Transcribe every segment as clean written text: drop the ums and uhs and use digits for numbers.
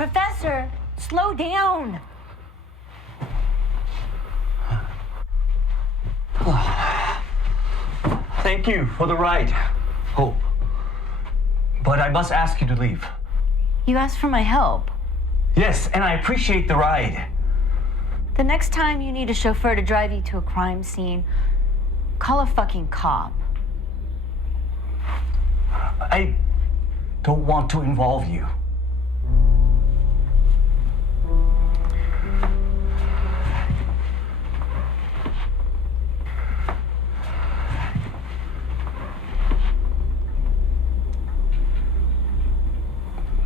Professor, slow down. Thank you for the ride, Hope. But I must ask you to leave. You asked for my help. Yes, and I appreciate the ride. The next time you need a chauffeur to drive you to a crime scene, call a fucking cop. I don't want to involve you.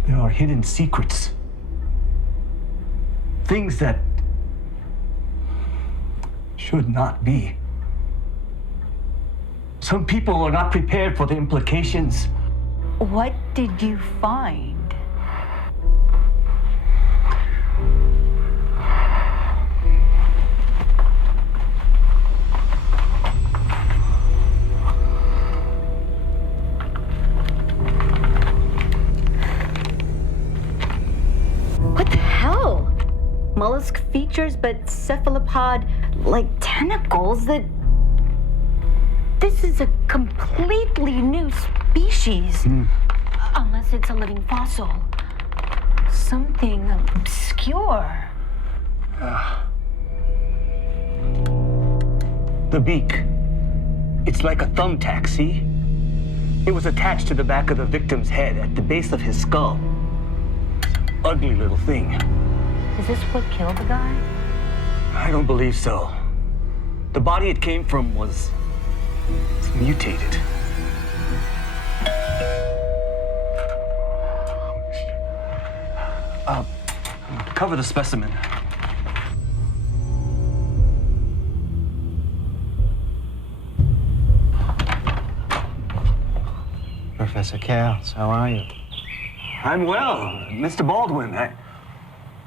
There are hidden secrets. Things that should not be. Some people are not prepared for the implications. What did you find? What the hell? Mollusk features, but cephalopod like tentacles that... This is a completely new species. Unless it's a living fossil. Something obscure. The beak. It's like a thumbtack, see? It was attached to the back of the victim's head at the base of his skull. Ugly little thing. Is this what killed the guy? I don't believe so. The body it came from was mutated. Cover the specimen. Professor Kaos, how are you? I'm well, Mr. Baldwin.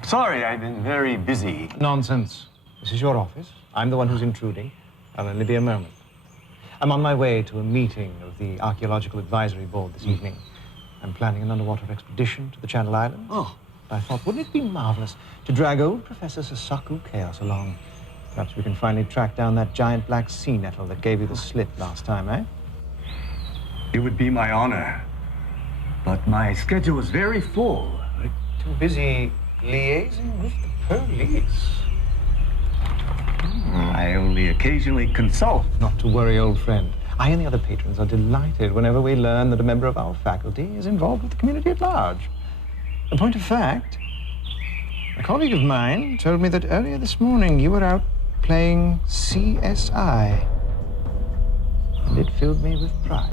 Sorry, I've been very busy. Nonsense. This is your office. I'm the one who's intruding. I'll only be a moment. I'm on my way to a meeting of the Archaeological Advisory Board this evening. I'm planning an underwater expedition to the Channel Islands. Oh. I thought, wouldn't it be marvelous to drag old Professor Sousaku Kaos along? Perhaps we can finally track down that giant black sea nettle that gave you the slip last time, eh? It would be my honor. But my schedule is very full. Too busy liaising with the police. I only occasionally consult. Not to worry, old friend. I and the other patrons are delighted whenever we learn that a member of our faculty is involved with the community at large. In point of fact, a colleague of mine told me that earlier this morning you were out playing CSI. And it filled me with pride.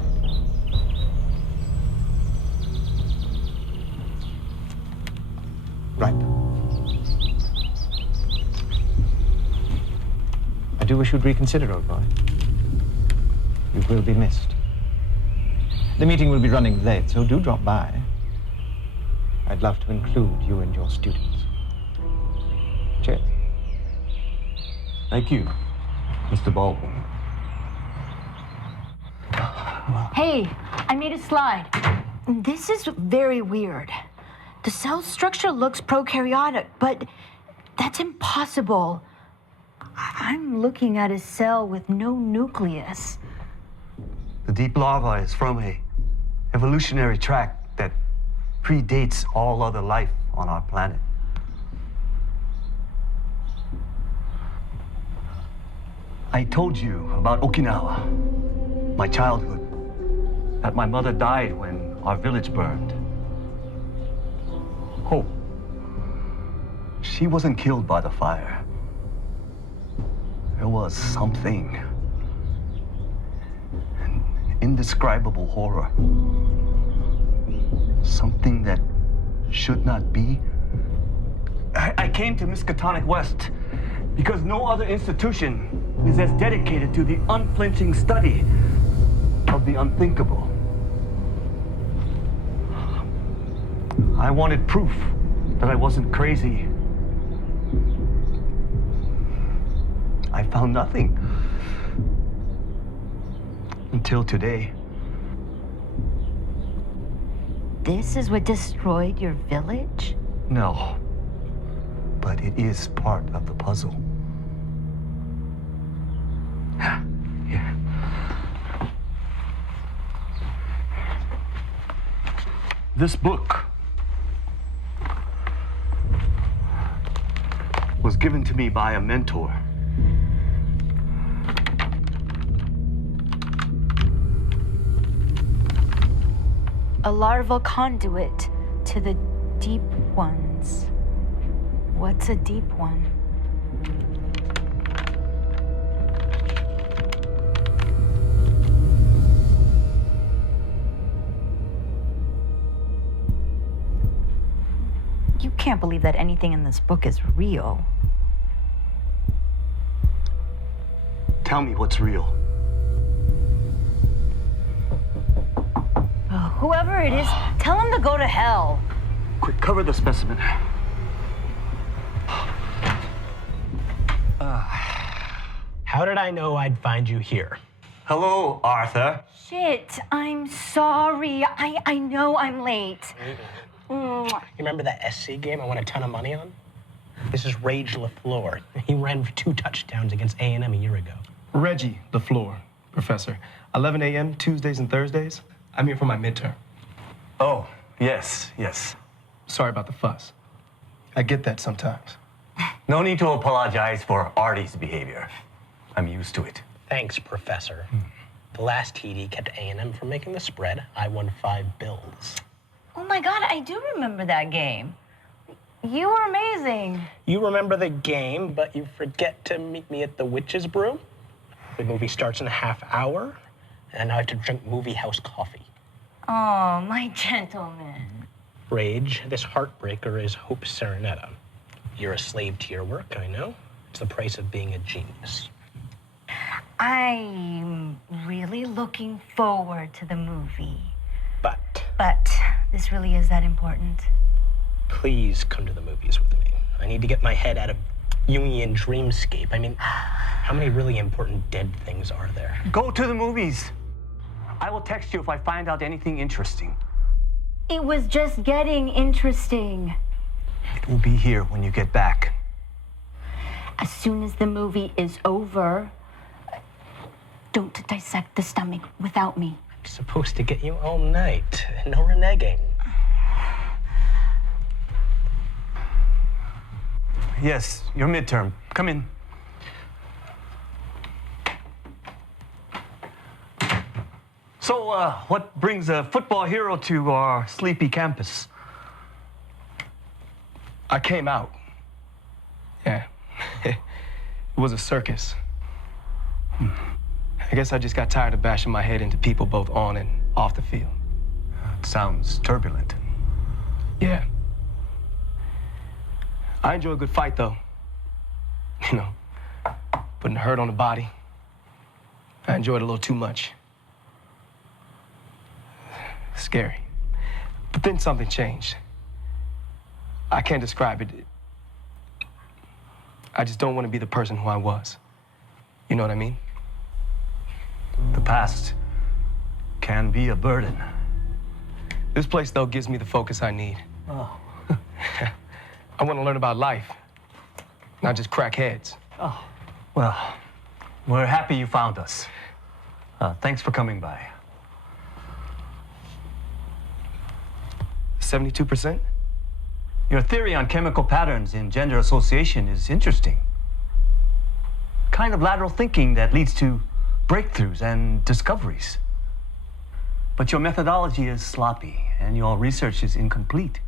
Right. I do wish you'd reconsider, old boy. You will be missed. The meeting will be running late, so do drop by. I'd love to include you and your students. Cheers. Thank you, Mr. Baldwin. Hey, I made a slide. This is very weird. The cell structure looks prokaryotic, but that's impossible. I'm looking at a cell with no nucleus. The deep lava is from a evolutionary tract that predates all other life on our planet. I told you about Okinawa, my childhood, that my mother died when our village burned. Hope. She wasn't killed by the fire. There was something. An indescribable horror. Something that should not be. I came to Miskatonic West because no other institution is as dedicated to the unflinching study of the unthinkable. I wanted proof that I wasn't crazy. I found nothing. Until today. This is what destroyed your village? No. But it is part of the puzzle. Here. This book was given to me by a mentor. A larval conduit to the deep ones. What's a deep one? You can't believe that anything in this book is real. Tell me what's real. Whoever it is, tell him to go to hell. Quick, cover the specimen. How did I know I'd find you here? Hello, Arthur. Shit, I'm sorry. I know I'm late. You remember that SC game I won a ton of money on? This is Rage LaFleur. He ran for 2 touchdowns against A&M a year ago. Reggie LaFleur, Professor. 11 a.m. Tuesdays and Thursdays. I'm here for my midterm. Oh, yes, yes. Sorry about the fuss. I get that sometimes. No need to apologize for Artie's behavior. I'm used to it. Thanks, Professor. The last TD kept A&M from making the spread. I won 5 bills. Oh my God, I do remember that game. You were amazing. You remember the game, but you forget to meet me at the Witch's Brew. The movie starts in a half hour, and I have to drink movie house coffee. Oh, my gentleman. Rage, this heartbreaker is Hope Serenetta. You're a slave to your work, I know. It's the price of being a genius. I'm really looking forward to the movie. But this really is that important. please come to the movies with me. I need to get my head out of Jungian dreamscape. I mean, how many really important dead things are there? Go to the movies. I will text you if I find out anything interesting. It was just getting interesting. It will be here when you get back. As soon as the movie is over, don't dissect the stomach without me. I'm supposed to get you all night. No reneging. Yes, your midterm. Come in. So, what brings a football hero to our sleepy campus? I came out. Yeah. It was a circus. I guess I just got tired of bashing my head into people both on and off the field. It sounds turbulent. Yeah. I enjoy a good fight, though. You know, putting hurt on the body. I enjoy it a little too much. Scary. But then something changed. I can't describe it. I just don't want to be the person who I was. You know what I mean? The past can be a burden. This place, though, gives me the focus I need. Oh. I want to learn about life, not just crack heads. Oh. Well, we're happy you found us. Thanks for coming by. 72%? Your theory on chemical patterns in gender association is interesting. Kind of lateral thinking that leads to breakthroughs and discoveries. But your methodology is sloppy and your research is incomplete.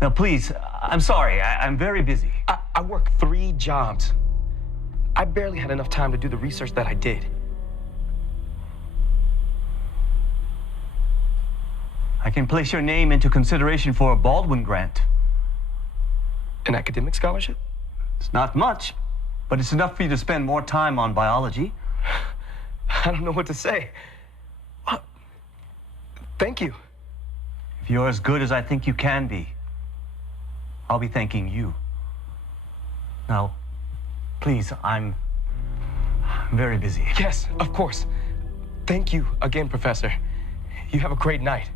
Now, please, I'm sorry, I'm very busy. I work 3 jobs. I barely had enough time to do the research that I did. I can place your name into consideration for a Baldwin grant. An academic scholarship? It's not much, but it's enough for you to spend more time on biology. I don't know what to say. Thank you. If you're as good as I think you can be, I'll be thanking you. Now, please, I'm very busy. Yes, of course. Thank you again, Professor. You have a great night.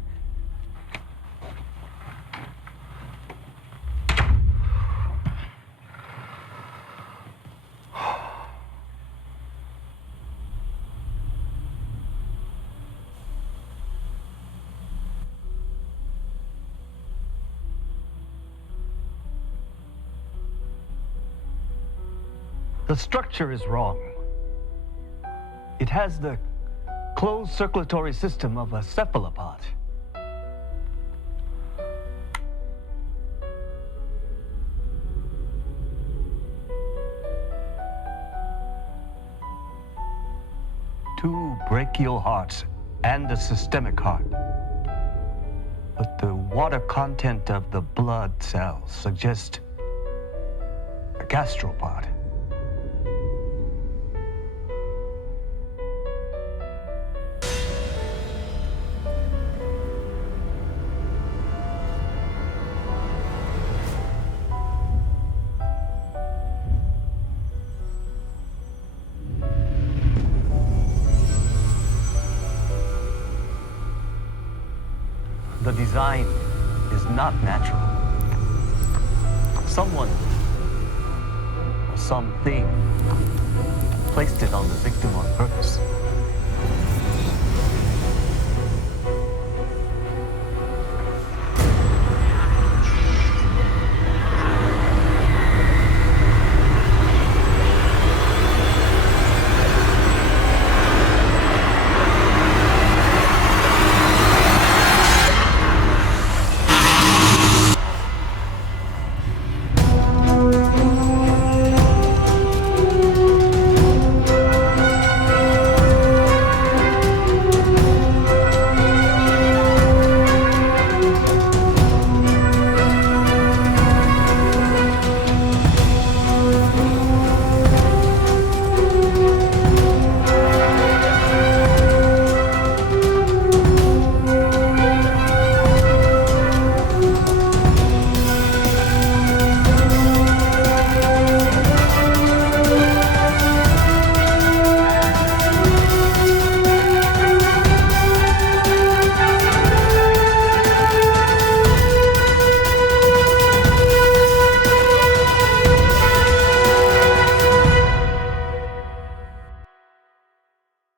The structure is wrong. It has the closed circulatory system of a cephalopod. Two brachial hearts and a systemic heart. But the water content of the blood cells suggests a gastropod. The design is not natural. Someone or something placed it on the victim on purpose.